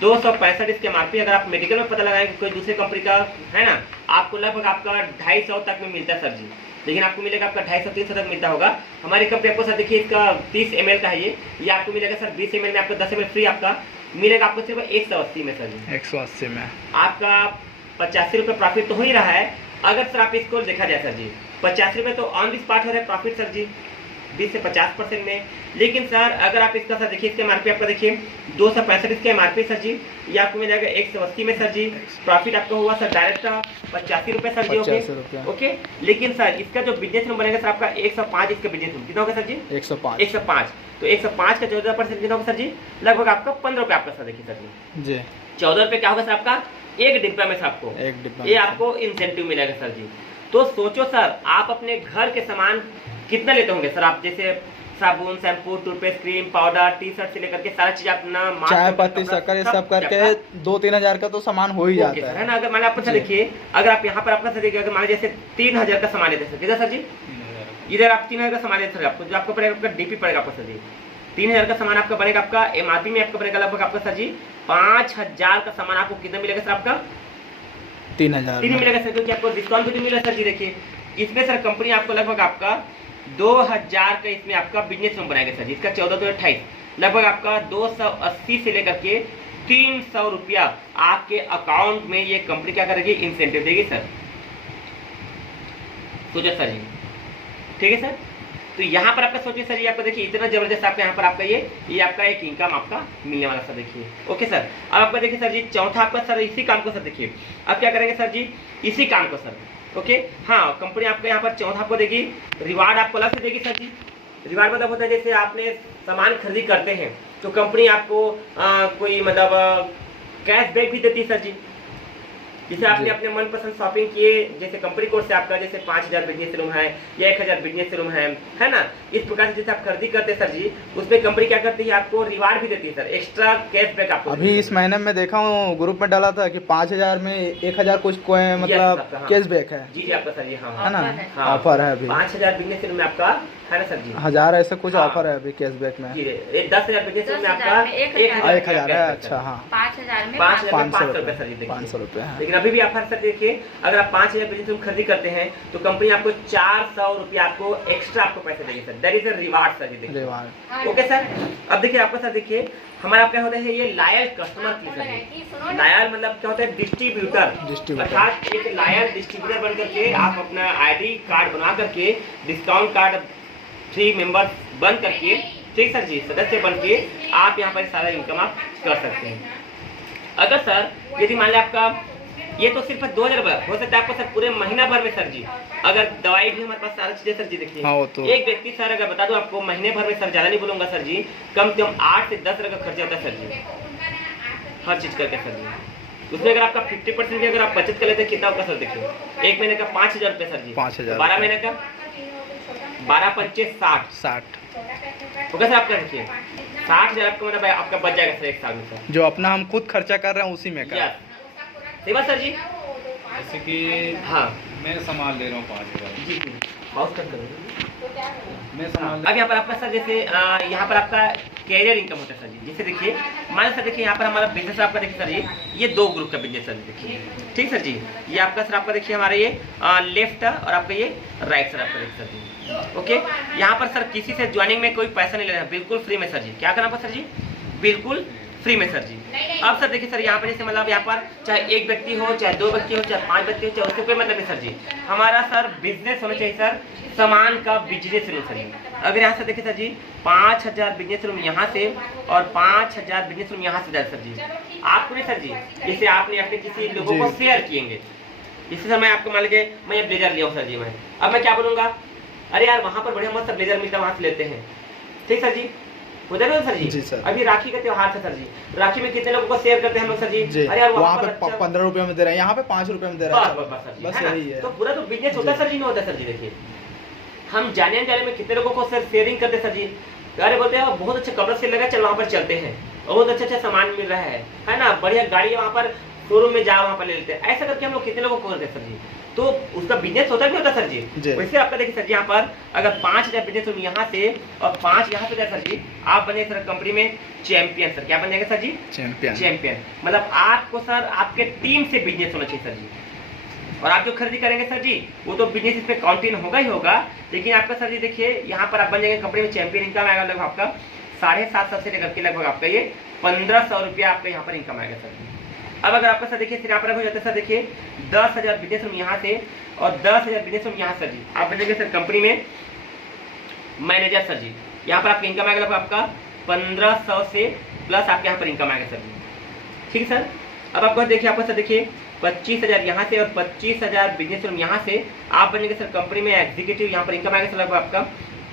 265 इसके एमआरपी। अगर आप मेडिकल में पता लगाएंगे कोई दूसरे कंपनी का है ना, आपको लगभग आपका 250 तक में मिलता है सर जी, लेकिन आपको मिलेगा आपका 250-300 तक मिलता होगा। हमारी कंपनी आपको सर देखिए इसका 30 ml का है ये आपको मिलेगा सर 20 ml में आपको 10 ml फ्री आपका मिलेगा आपको सिर्फ 180 में सर जी। 180 में आपका 85 रुपये प्रॉफिट तो हो ही रहा है। अगर सर आप इसको देखा जाए सर जी 85 रुपये तो ऑन द स्पॉट हो रहा है प्रॉफिट सर जी 20 से 50% में। लेकिन सर अगर आप इसका सर देखिए इसके एमआरपी आपका देखिए 265 इसके एमआरपी सर जी, ये आपको मिल जाएगा 180 में सर जी। प्रॉफिट आपका हुआ सर डायरेक्ट 85 रुपये सर जी। ओके, लेकिन सर इसका जो बिजनेस रूम बनेगा सर आपका 105 इसका बिजनेस रूम कितना होगा सर जी 105 तो 105 का 14% कितना होगा सर जी लगभग आपका 15 रुपये आपका सर देखिए सर जी 14 रुपये क्या होगा सर आपका एक डिब्बा में से आपको ये आपको इंसेंटिव मिलेगा सर जी। तो सोचो सर आप अपने घर के सामान कितना लेते होंगे सर, आप जैसे साबुन shampoo toothpaste cream powder T shirt से लेकर के सारा चीज अपना चाय पत्ती शक्कर ये सब करके 2-3 हजार का तो सामान हो ही जाता है ना। अगर मान आपको देखिए अगर आप यहाँ पर अपना देखिए अगर मान जैसे 3000 का सामान लेते हैं कितना सर जी, इधर आप 3000 का सामान लेते हैं आपको जो आपको पड़ेगा आपका डीपी पड़ेगा आपको सर जी 3000 का सामान आपका बनेगा आपका एमआरपी में आपका बनेगा लगभग आपका सर जी 5000 का सामान आपको कितना मिलेगा सर आपका 3000 मिलेगा सर, क्योंकि आपको डिस्काउंट भी मिला सर जी। देखिए इसमें सर कंपनी आपको लगभग आपका 2000 का इसमें आपका बिजनेस लोन बनाएगा सर जी, इसका 14 तो 28 लगभग आपका 280 से लेकर के 300 रुपया आपके अकाउंट में ये कंपनी क्या करेगी इंसेंटिव देगी सर। सोचो सर जी, ठीक है सर। तो यहाँ पर आपका सोचिए सर ये आपका देखिए इतना जबरदस्त आपका यहाँ पर आपका ये आपका एक इनकम आपका मिलने वाला सर देखिए। ओके सर, अब आपका देखिए सर जी चौथा आपका सर इसी काम को सर देखिए अब क्या करेंगे सर जी इसी काम को सर। ओके हाँ, कंपनी आपको यहाँ पर चौथा आपको देगी रिवार्ड आपको अलग से देगी सर जी। रिवार्ड मतलब होता है जैसे आपने सामान खरीदी करते हैं तो कंपनी आपको कोई मतलब कैशबैक भी देती है सर जी। जैसे आपने अपने मनपसंद शॉपिंग किए जैसे कंपनी कोड से आपका जैसे 5000 बिजनेस रूम है या 1000 बिजनेस रूम है ना, इस प्रकार से जैसे आप खरीदी करते हैं सर जी उसमें कंपनी क्या करती है आपको रिवार्ड भी देती है सर, एक्स्ट्रा कैशबैक आपको। अभी इस महीने में देखा हूँ ग्रुप में डाला था कि 5000 में 1000 कुछ मतलब कैशबैक है। जी जी आपका सर जी हाँ है ना, ऑफर है अभी 5000 बिजनेस रूम में आपका है ना सर जी 1000 ऐसा कुछ ऑफर है अभी कैशबैक में। 10,000 बिजनेस रूम में आपका 1000 है। अच्छा हाँ 5000 में 500 रुपये सर जी 500 रुपये। लेकिन अभी भी ऑफर सर देखिए अगर आप 5000 बिजनेस रूम खरीदी करते हैं तो कंपनी आपको 400 रुपया आपको एक्स्ट्रा आपको पैसे देगी sir, that is a reward sir ji. Okay sir, अब देखिए आपका सर देखिए हमारा क्या होता है ये लॉयल कस्टमर की सर्विस। लॉयल मतलब क्या होता है डिस्ट्रीब्यूटर, अर्थात एक लॉयल डिस्ट्रीब्यूटर बन करके आप अपना आईडी कार्ड बना करके डिस्काउंट कार्ड 3 मेंबर बन करके, ठीक सर जी, सदस्य बन के आप यहाँ पर सारा इनकम आप कर सकते हैं। अगर सर यदि मान लिया आपका ये तो सिर्फ 2000 रुपये हो सकता है आपको सर पूरे महीना भर में सर जी, अगर दवाई भी हमारे पास सारी चीजें सर जी देखिए। हाँ, तो एक व्यक्ति सर अगर बता दूं आपको महीने भर में सर ज्यादा नहीं बोलूंगा सर जी, कम से कम 8 से 10 का खर्चा होता है सर जी हर चीज करके सर जी। उसमें अगर आपका 50% भी अगर आप बचत कर लेते हैं कितना होगा सर देखिए, एक महीने का 5000 रुपये सर जी, 5000, 12 महीने का 12 पंचे 60 होगा सर आपका। देखिए 60,000 आपका मतलब आपका बच जाएगा सर एक साल में सर, जो अपना हम खुद खर्चा कर रहे हैं उसी में का। सही बात सर जी। जैसे कि हाँ मैं सामान ले रहा हूँ 5000, जी माउस कट करो। मैं सामान अब यहाँ पर आपका सर जैसे यहाँ पर आपका कैरियर इनकम होता है सर जी। जैसे देखिए मान सर देखिए यहाँ पर हमारा बिजनेस आपका देखिए सर ये 2 ग्रुप का बिजनेस सर देखिए, ठीक सर जी। ये आपका सर आपका देखिए हमारा ये लेफ्ट और आपका ये राइट सर आपका देखिए सर जी। ओके, यहाँ पर सर किसी से ज्वाइनिंग में कोई पैसा नहीं लेना, बिल्कुल फ्री में सर जी। क्या करना पड़ता सर जी, बिल्कुल फ्री में सर जी। अब सर देखिए सर यहाँ पर जैसे मतलब यहाँ पर चाहे एक व्यक्ति हो, चाहे 2 व्यक्ति हो, चाहे 5 व्यक्ति हो, चाहे उससे कोई मतलब नहीं सर जी। हमारा सर बिजनेस होना चाहिए सर, सामान का बिजनेस होना चाहिए। अगर यहाँ से देखिए सर जी 5000 बिजनेस रूम यहाँ से और 5000 बिजनेस रूम यहाँ से जाए सर जी, आपको नहीं सर जी, जैसे आपने अपने किसी लोगों को शेयर किएंगे। जैसे सर मैं आपको मान लीजिए मैं ये ब्लेजर लिया हूँ सर जी, मैं अब मैं क्या बोलूँगा, अरे यार वहाँ पर बढ़िया मस्त सर ब्लेजर मिलता है, वहाँ से लेते हैं, ठीक सर जी। हो जाएगा सर जी। सर अभी राखी का त्योहार था सर जी, राखी में कितने लोगों को शेयर करते हैं हम लोग सर जी। अरे यार वहाँ पे 15 रुपए में दे रहे हैं, यहाँ पे 5 रुपए में दे रहे हैं, बस यही है। तो पूरा तो बिजनेस होता है सर जी, नहीं होता सर जी। देखिए हम जाने अनजाने में कितने लोगों को सर शेयरिंग करते सर जी, अरे बोलते हैं बहुत अच्छा कपड़ा सेल लगा, चल वहाँ पर चलते हैं, बहुत अच्छा सामान मिल रहा है ना, बढ़िया गाड़ी है, वहाँ पर शोरूम में जाओ वहाँ पर ले लेते हैं। ऐसा करके हम लोग कितने लोगों को करते हैं सर जी, तो उसका बिजनेस होता भी होता सर जी। वैसे आपका देखिए सर जी यहाँ पर अगर 5000 बिजनेस रूम यहाँ से और 5 यहाँ पे जाए सर जी, आप बने सर कंपनी में चैंपियन सर। क्या बन जाएगा सर जी, चैंपियन। मतलब आपको सर आपके टीम से बिजनेस होना चाहिए सर जी, और आप जो खरीदी करेंगे सर जी वो तो बिजनेस इस पे काउंटिंग होगा ही होगा, लेकिन आपका सर जी देखिए यहाँ पर आप बन जाएंगे कंपनी में चैंपियन। इनकम आएगा लगभग आपका 750 से लेकर के लगभग आपका ये 1500 रुपया आपका यहाँ पर इनकम आएगा सर जी। अब अगर आपका सर देखिए यहाँ पर हो जाता है सर देखिए 10,000 बिजनेस रूम यहाँ से और 10,000 बिजनेस रूम यहाँ सर जी, आप बनेंगे सर कंपनी में मैनेजर सर जी। यहाँ पर आपका इनकम आएगा लगभग आपका 1500 से प्लस आपके यहाँ पर इनकम आएगा सर जी, ठीक सर। अब आपको देखिए आपका सर देखिए 25,000 यहाँ से और 25,000 बिजनेस रूम यहाँ से आप बनेंगे सर कंपनी में एग्जीक्यूटिव। यहाँ पर इनकम आएगा सर लगभग आपका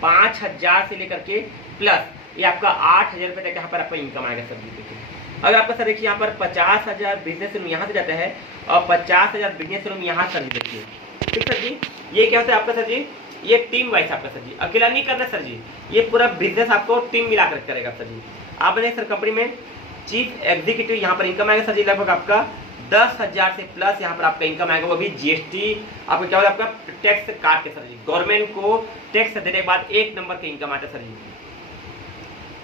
5,000 से लेकर के प्लस ये आपका 8,000 रुपये तक यहाँ पर आपका इनकम आएगा सर जी। देखिए अगर आपका सर देखिए यहाँ पर 50,000 बिजनेस रूम यहाँ से जाता है और 50,000 बिजनेस रूम यहाँ सर जी देखिए, ठीक सर जी। ये क्या होता है आपका सर जी, ये टीम वाइज आपका सर जी, अकेला नहीं करना सर जी, ये पूरा बिजनेस आपको टीम मिलाकर करेगा सर जी। आप बने सर कंपनी में चीफ एग्जीक्यूटिव। यहाँ पर इनकम आएगा सर जी लगभग आपका 10,000 से प्लस यहाँ पर आपका इनकम आएगा, वो भी जीएसटी आपको क्या होगा आपका टैक्स काट के सर जी, गवर्नमेंट को टैक्स देने के बाद 1 नंबर का इनकम आता है सर जी।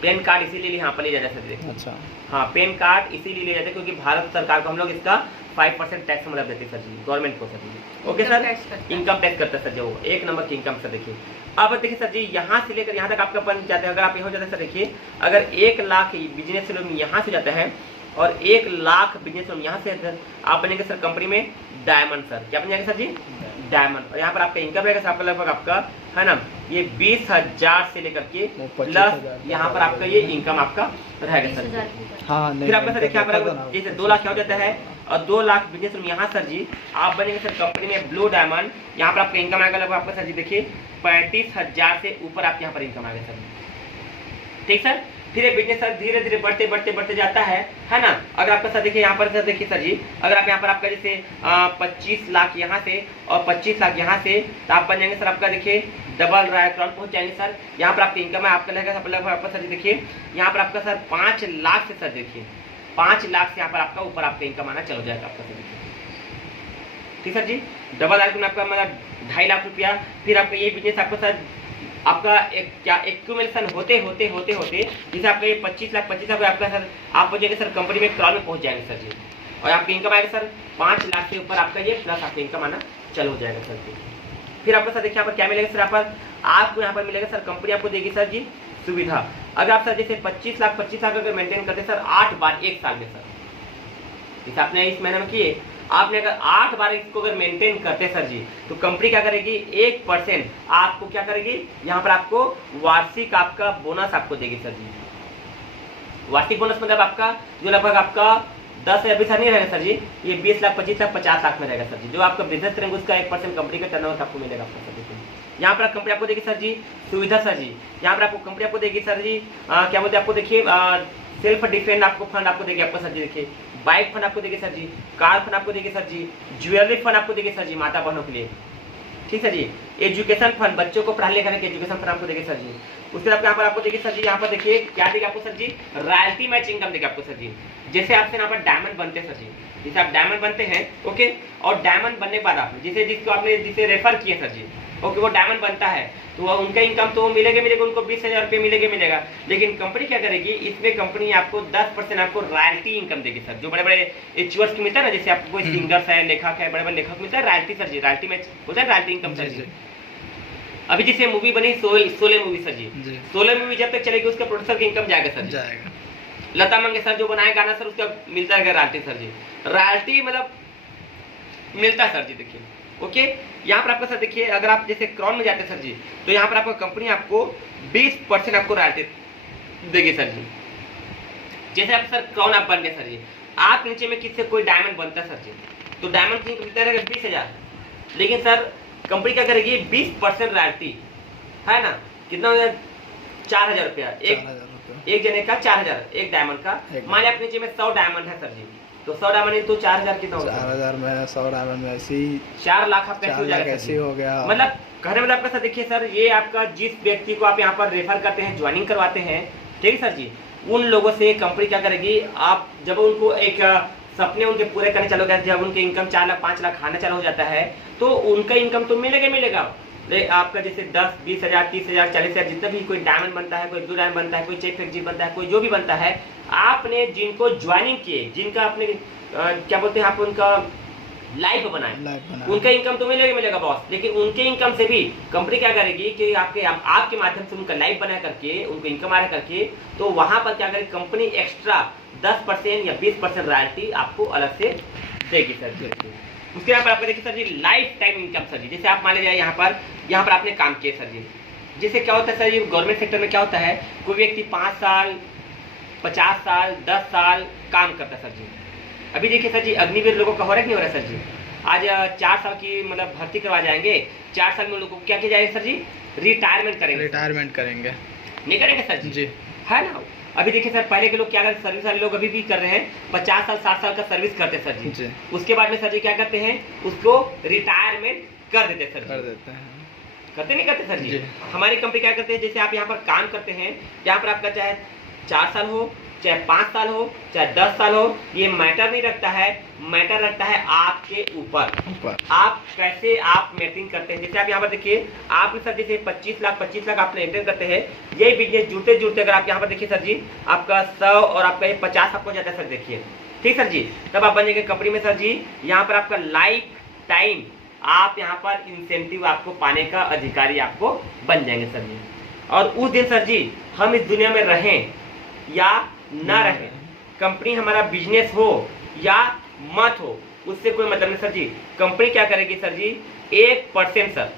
पैन कार्ड इसीलिए यहाँ पर ले जाता है सर जी। अच्छा हाँ, पैन कार्ड इसीलिए ले जाते हैं क्योंकि भारत सरकार को हम लोग इसका 5% टैक्स मतलब देते हैं सर जी गवर्नमेंट को sir ji. Okay sir, income tax करता है सर जो 1 नंबर की इनकम सर। देखिए अब देखिए सर जी यहाँ से लेकर यहाँ तक आपका बन जाता है। अगर आप यहाँ हो जाता है सर देखिए अगर 1 लाख बिजनेस लोन यहाँ से जाता है और 1 लाख बिजनेस लोन यहाँ से आप बनेंगे सर कंपनी में डायमंड सर। क्या बन जाएगा सर जी, डायमंड। और यहाँ पर आपका इनकम रहेगा सर आपका लगभग आपका है ना ये 20,000 से लेकर के प्लस यहाँ पर आपका ये इनकम आपका रहेगा सर। हाँ, फिर आपका सर देखिए यहाँ पर जैसे 2 लाख क्या हो जाता है और 2 लाख बिजनेस रूम यहाँ सर जी आप बनेंगे सर कंपनी में ब्लू डायमंड। यहाँ पर आपका इनकम आएगा लगभग आपका सर जी देखिए 35,000 से ऊपर आपके यहाँ पर इनकम आएगा सर, ठीक सर। फिर ये बिजनेस सर धीरे धीरे बढ़ते जाता है ना। अगर आपका सर देखिए यहाँ पर सर देखिए सर जी अगर आप यहाँ पर आपका जैसे 25 लाख यहाँ से और 25 लाख यहाँ से तो आप बन जाएंगे सर आपका देखिए डबल रायक्रॉन पहुँच जाएंगे सर। यहाँ पर आपका इनकम है आपका लगेगा लगभग आपका सर देखिए यहाँ पर आपका सर 5 लाख से सर देखिए 5 लाख से यहाँ पर आपका ऊपर आपका इनकम आना चल जाएगा आपका सर देखिए, ठीक सर जी। डबल रायक्रॉन आपका मतलब 2.5 लाख रुपया। फिर आपका ये बिजनेस आपका सर आपका एक क्या एक्यूमुलेशन होते जैसे आपका ये 25 लाख आपका सर आप पहुंचेंगे सर कंपनी में क्राउन में पहुंच जाएंगे सर जी। और आपकी इनकम आएगा सर 5 लाख से ऊपर आपका ये प्लस आपका इनकम आना चालू हो जाएगा सर जी। फिर आपका सर देखिए यहाँ पर क्या मिलेगा सर, यहाँ पर आपको यहाँ पर मिलेगा सर कंपनी आपको देगी सर जी सुविधा। अगर आप सर जैसे 25 लाख अगर मेंटेन करते सर 8 बार एक साल में सर, जैसे आपने इस महीने में किए, आपने अगर 8 बार इसको अगर मेंटेन करते सर जी, तो कंपनी क्या करेगी 1% आपको क्या करेगी, यहाँ पर आपको वार्षिक आपका बोनस आपको देगी सर जी। वार्षिक बोनस मतलब आपका जो लगभग आपका 10,000 बीस नहीं रहेगा सर जी, ये 20 लाख 25 लाख 50 लाख में रहेगा सर जी। जो आपका बिजनेस करेंगे उसका 1% कंपनी का टर्नओवर आपको मिलेगा आपको सर जी। यहाँ पर कंपनी आपको देगी सर जी सुविधा सर जी, यहाँ पर आपको कंपनी आपको देगी सर जी क्या बोलते हैं आपको देखिए सेल्फ डिफेंड आपको फंड आपको देगी आपको सर जी, देखिए बाइक फंड आपको देगी सर जी, कार फंड आपको देगी सर जी, ज्वेलरी फंड आपको देगी सर जी माता बहनों के लिए, ठीक है जी। एजुकेशन फंड बच्चों को पढ़ाने लिखाने के एजुकेशन फंड आपको देगी सर जी। उसके बाद यहाँ पर आपको देखिए सर जी, यहाँ पर देखिए क्या देगी आपको सर जी, रॉयल्टी मैच इनकम देगी आपको सर जी। जैसे आपसे यहाँ पर डायमंड बनते हैं सर जी, जैसे आप डायमंड बनते हैं ओके, और डायमंड बनने के बाद आप जिसको आपने जिसे रेफर किए सर जी ओके, वो डायमंड बनता है तो उनका इनकम तो मिलेगा उनको 20,000 रुपये मिलेगा। लेकिन कंपनी क्या करेगी, इसमें कंपनी आपको 10% आपको रॉयल्टी इनकम देगी सर। जो बड़े बड़े एचूअर्स की मिलता है ना, जैसे आपको कोई सिंगर्स है, लेखक है, बड़े बड़े लेखक मिलता है रॉयल्टी सर जी, रॉयल्टी में होता है रॉयल्टी इनकम सर जी। अभी जैसे मूवी बनी शोले मूवी सर जी, शोले मूवी जब तक चलेगी उसका प्रोड्यूसर का इनकम जाएगा सर जाएगा। लता मंगेशकर जो बनाए गाना सर उसका मिलता है रॉयल्टी सर जी, रॉयल्टी मतलब मिलता है सर जी। देखिए ओके, यहाँ पर आपको सर देखिए अगर आप जैसे क्राउन में जाते हैं सर जी, तो यहाँ पर आपको कंपनी आपको 20% आपको रॉयल्टी देगी सर जी। जैसे आप सर क्राउन आप बन गए सर जी, आप नीचे में किससे कोई डायमंड बनता है सर जी, तो डायमंड की मिलता रहेगा 20,000, लेकिन सर कंपनी क्या करेगी 20% रॉयल्टी है ना, कितना हो गया 4,000 रुपया एक जने का 4,000 एक डायमंड का। मान लिया आप नीचे में 100 डायमंड है सर जी, तो 100 डायमंड तो 4,000 कितना होगा, 4,000 में 100 डायमंड में ऐसे ही 4 लाख आप कैसे हो जाएगा, कैसे हो गया। मतलब कहने मतलब आपका सर देखिए सर, ये आपका जिस व्यक्ति को आप यहाँ पर रेफर करते हैं, ज्वाइनिंग करवाते हैं, ठीक है सर जी, उन लोगों से कंपनी क्या करेगी, आप जब उनको एक सपने उनके पूरे करने चालू करते हैं, जब उनके इनकम 4 लाख 5 लाख खाना चालू हो जाता है, तो उनका इनकम तो मिलेगा। आपका जैसे 10, 20,000, 30,000, 40,000 जितना भी कोई डायमंड बनता है, कोई ब्लू डायमंड बनता है, कोई चेक फैक्ट्री बनता है, कोई जो भी बनता है, आपने जिनको ज्वाइनिंग किए, जिनका आपने क्या बोलते हैं आप उनका लाइफ बनाए, उनका इनकम तो मिलेगा बॉस। लेकिन उनके इनकम से भी कंपनी क्या करेगी कि आपके माध्यम से उनका लाइफ बना करके उनको इनकम आ रहा करके, तो वहां पर क्या करेगी कंपनी एक्स्ट्रा 10% या 20% रॉयल्टी आपको अलग से देगी सर जी। उसके बाद आपको देखिए सर जी लाइफ टाइम इनकम सर जी। जैसे आप मान लीजिए यहाँ पर आपने काम किए सर जी, जैसे क्या होता है सर जी गवर्नमेंट सेक्टर में क्या होता है, कोई व्यक्ति 5 साल 50 साल 10 साल काम करता है सर जी। अभी देखिए सर जी अग्निवीर लोगों का हो रहा है कि नहीं हो रहा है सर जी, आज 4 साल की मतलब भर्ती करवा जाएंगे, 4 साल में लोगों को क्या किया जाएगा सर जी, रिटायरमेंट करेंगे नहीं करेंगे सर जी, है ना। अभी देखिए सर पहले के लोग क्या करते, सर्विस वाले लोग अभी भी कर रहे हैं, 50 साल 60 साल का सर्विस करते हैं सर जी। उसके बाद में सर जी क्या करते हैं, उसको रिटायरमेंट कर देते सर जी, करते नहीं करते सर जी। हमारी कंपनी क्या करते हैं, जैसे आप यहाँ पर काम करते हैं, यहाँ पर आपका चाहे 4 साल हो, चाहे 5 साल हो, चाहे 10 साल हो, ये मैटर नहीं रखता है, मैटर रखता है आपके ऊपर आप कैसे आप मेंटेन करते हैं। जैसे आप यहाँ पर देखिए, आप सर जैसे 25 लाख आप मेंटेन करते हैं, यही बिजनेस जुड़ते अगर आप यहाँ पर देखिए सर जी, आपका 100 और आपका ये 50 आपको जाता है सर देखिए, ठीक सर जी। तब आप बन जाएंगे कंपनी में सर जी, यहाँ पर आपका लाइफ टाइम आप यहाँ पर इंसेंटिव आपको पाने का अधिकारी आपको बन जाएंगे सर जी। और उस दिन सर जी हम इस दुनिया में रहें या ना रहे, कंपनी हमारा बिजनेस हो या मत हो, उससे कोई मतलब नहीं सर जी। कंपनी क्या करेगी सर जी, 1% सर,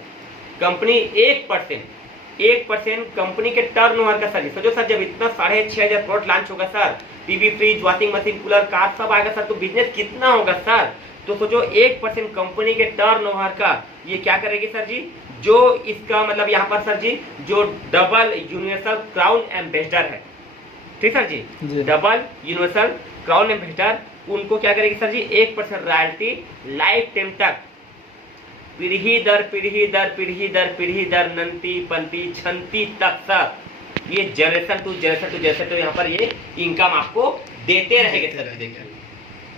कंपनी 1% कंपनी के टर्नओवर का सर जी। सोचो सर जब इतना 6,500 प्रोडक्ट लॉन्च होगा sir, TV, fridge, washing machine, cooler, car सब आएगा सर, तो बिजनेस कितना होगा सर। तो सोचो 1% कंपनी के टर्नओवर का ये क्या करेगी सर जी, जो इसका मतलब यहाँ पर सर जी जो डबल यूनिवर्सल क्राउन एम्बेसडर है, ठीक सर जी, डबल यूनिवर्सल क्राउन एम्बेसडर, उनको क्या करेगी सर जी 1% रॉयल्टी लाइफ टाइम तक, पीढ़ी दर पीढ़ी दर नंती पंती छंती तक सर, ये जनरेशन टू जनरेशन यहाँ पर ये इनकम आपको देते रहेंगे सर जी। देखिए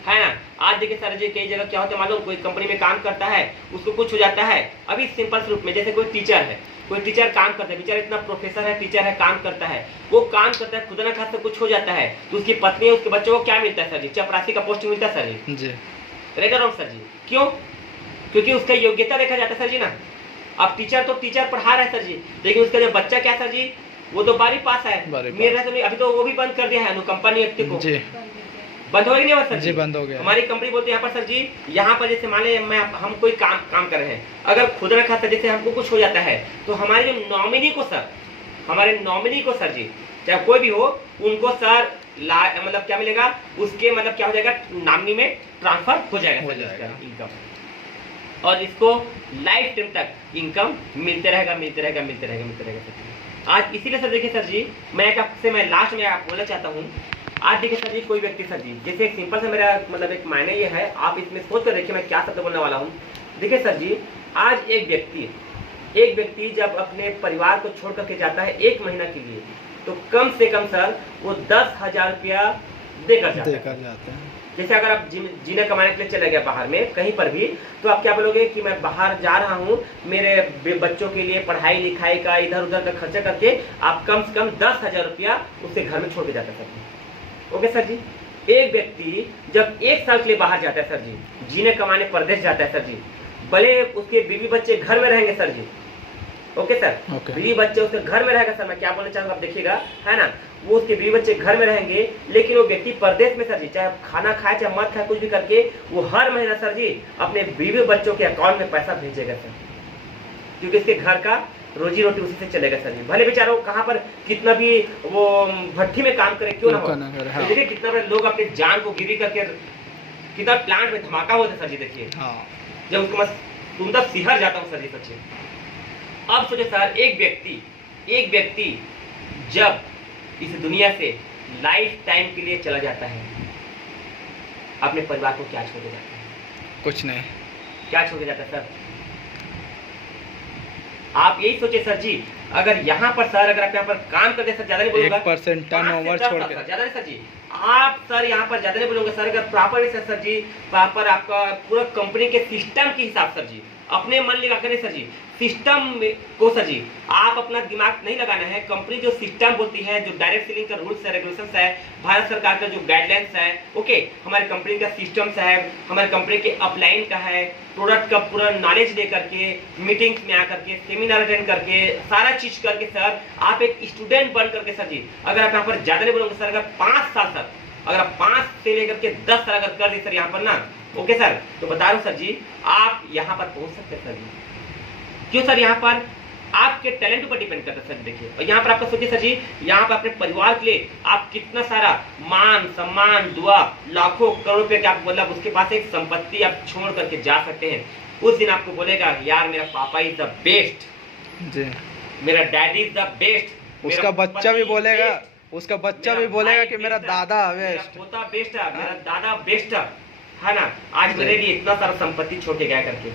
है ना, आज देखिए सर जी कई जगह क्या होता है मालूम, कोई कंपनी में काम करता है, उसको कुछ हो जाता है। अभी सिंपल रूप में जैसे कोई टीचर है, कोई टीचर काम करता है, बेचारा इतना प्रोफेसर है, टीचर है, काम करता है, वो काम करता है, खुदा ना खास्ता कुछ हो जाता है, तो उसकी पत्नी उसके बच्चों को क्या मिलता है सर जी, चपरासी का पोस्ट मिलता है सर जी, राइट और रॉन्ग सर जी। क्यों? क्योंकि उसका योग्यता देखा जाता है सर जी ना। अब टीचर तो टीचर पढ़ा रहा है सर जी, लेकिन उसका जो बच्चा क्या सर जी वो तो 12वीं पास है। 12वीं मेरा तो नहीं, अभी तो वो भी बंद कर दिया है अनुकंपा नियुक्ति को। जी बंद हो गई नहीं हुआ सर जी, बंद हो गया। हमारी कंपनी बोलती है यहाँ पर सर जी, यहाँ पर जैसे मान लें हम कोई काम कर रहे हैं, अगर खुद रखा सर जैसे हमको कुछ हो जाता है तो हमारे जो नॉमिनी को सर, हमारे नॉमिनी को सर जी, चाहे कोई भी हो, उनको सर मतलब क्या मिलेगा, उसके मतलब क्या हो जाएगा, नामनी में ट्रांसफर हो जाएगा इनकम, और इसको लाइफ टाइम तक इनकम मिलते रहेगा। आज इसीलिए सर देखिए सर जी, मैं लास्ट में आप बोलना चाहता हूँ, आज देखिए सर जी, कोई व्यक्ति सर जी, जैसे एक सिंपल सा मेरा मतलब एक मायने ये है, आप इसमें सोच कर देखिए मैं क्या शब्द बोलने वाला हूँ। देखिए सर जी, आज एक व्यक्ति जब अपने परिवार को छोड़ करके जाता है 1 महीना के लिए, तो कम से कम सर वो 10,000 रुपया देकर जाता है। जैसे अगर आप जीने कमाने के लिए चले गए बाहर में कहीं पर भी, तो आप क्या बोलोगे कि मैं बाहर जा रहा हूँ, मेरे बच्चों के लिए पढ़ाई लिखाई का इधर उधर का खर्चा करके आप कम से कम 10,000 रुपया उसके घर में छोड़ के जाता है। ओके सर जी, एक व्यक्ति जब 1 साल के लिए बाहर जाता है सर जी, जीने कमाने परदेश जाता है सर जी, भले उसके बीवी बच्चे घर में रहेंगे सर जी, ओके सर, बीवी बच्चे उसके घर में रहेगा सर, मैं क्या बोलना चाहूँगा आप देखिएगा, है ना, वो उसके बीवी बच्चे घर में रहेंगे, लेकिन वो व्यक्ति परदेश में सर जी, चाहे खाना खाए चाहे मत खाए कुछ भी करके, वो हर महीना सर जी अपने बीवी बच्चों के अकाउंट में पैसा भेजेगा सर, क्योंकि इसके घर का रोजी रोटी उसी से चलेगा सर जी। भले बेचारा वो कहाँ पर कितना भी वो भट्टी में काम करे क्यों ना हो, तो देखिए कितना बड़े लोग अपने जान को गिरी करके, कितना प्लांट में धमाका होता है सर जी, देखिए जब उसको मैं सुंदर सिहर जाता हूँ सर जी सच्चे। अब सोचे सर, एक व्यक्ति जब इस दुनिया से लाइफ टाइम के लिए चला जाता है, अपने परिवार को क्या छोड़ के जाता है? कुछ नहीं। क्या छोड़ के जाता है सर? आप यही सोचे सर जी, अगर यहाँ पर सर, अगर आप यहाँ पर काम करते सर, ज्यादा नहीं बोलूंगा, 1% टर्नओवर छोड़ के, ज्यादा नहीं सर जी, आप सर यहाँ पर ज्यादा नहीं बोलूंगा सर, अगर प्रॉपर सर जी, प्रॉपर आपका पूरा कंपनी के सिस्टम के हिसाब सर जी, अपने मन लगा करें सर जी, सिस्टम को सर जी आप अपना दिमाग नहीं लगाना है, कंपनी जो सिस्टम बोलती है, जो डायरेक्ट सेलिंग का रूल्स है, रेगुलेशंस है, भारत सरकार का जो गाइडलाइंस है, ओके, हमारे कंपनी का सिस्टम्स है, हमारे कंपनी के अपलाइन का है, प्रोडक्ट का पूरा नॉलेज ले करके, मीटिंग्स में आकर के, सेमिनार अटेंड करके, सारा चीज करके सर, आप एक स्टूडेंट बन करके सर जी, अगर आप यहाँ पर ज्यादा नहीं बोलोगे सर, अगर 5 साल सर, अगर आप 5 से लेकर के 10 साल अगर कर दी सर यहाँ पर ना, ओके सर, तो बता रहा हूँ सर जी, आप यहाँ पर पहुंच सकते हैं सर जी। क्यों सर? यहाँ पर आपके टैलेंट पर डिपेंड करता है सर, देखिए, और यहाँ पर आपका सोचिए सर जी, यहाँ पर अपने परिवार के लिए आप कितना सारा मान सम्मान दुआ लाखों करोड़ रुपए का आप मतलब उसके पास एक संपत्ति आप छोड़ करके जा सकते हैं। उस दिन आपको बोलेगा यार मेरा पापा इज द बेस्ट जी, मेरा डैडी इज द बेस्ट, उसका बच्चा भी बोलेगा, उसका बच्चा भी बोलेगा कि मेरा दादा बेस्ट, पोता बेस्ट है, मेरा दादा बेस्ट है ना, आज मेरे लिए इतना सारा संपत्ति छोड़ के गया करके।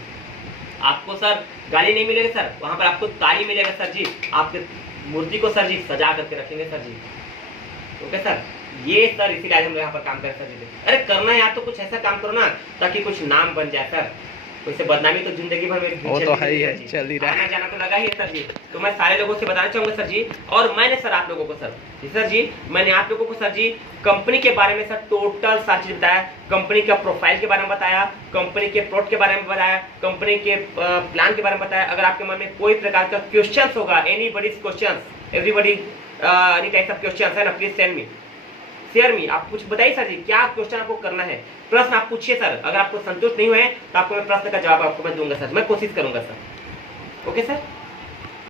आपको सर गाली नहीं मिलेगा सर, वहां पर आपको ताली मिलेगा सर जी, आपके मूर्ति को सर जी सजा करके रखेंगे सर जी, ओके सर। ये सर इसीलिए आज हम यहाँ पर काम करें सर जी। अरे करना है यार तो कुछ ऐसा काम करो ना ताकि कुछ नाम बन जाए सर, वैसे बदनामी तो जिंदगी भर में वो तो है ही है, चल ही रहा है, आना जाना तो लगा ही है सर जी। तो मैं सारे लोगों से बताना चाहूंगा सर जी, और मैंने सर आप लोगों को सर जी मैंने आप लोगों को सर जी कंपनी के बारे में सर टोटल सारी चीज बताया, कंपनी का प्रोफाइल के बारे में बताया, कंपनी के प्रोडक्ट के बारे में बताया, कंपनी के प्लान के बारे में बताया। अगर आपके मन में कोई प्रकार का क्वेश्चन होगा, anybody's question, everybody any type of question है ना, please send me, share me, आप कुछ बताइए सर जी, क्या क्वेश्चन आपको करना है, प्रश्न आप पूछिए सर। अगर आपको संतुष्ट नहीं हुए तो आपको मैं प्रश्न का जवाब आपको मैं दूंगा सर, मैं कोशिश करूंगा सर, ओके सर।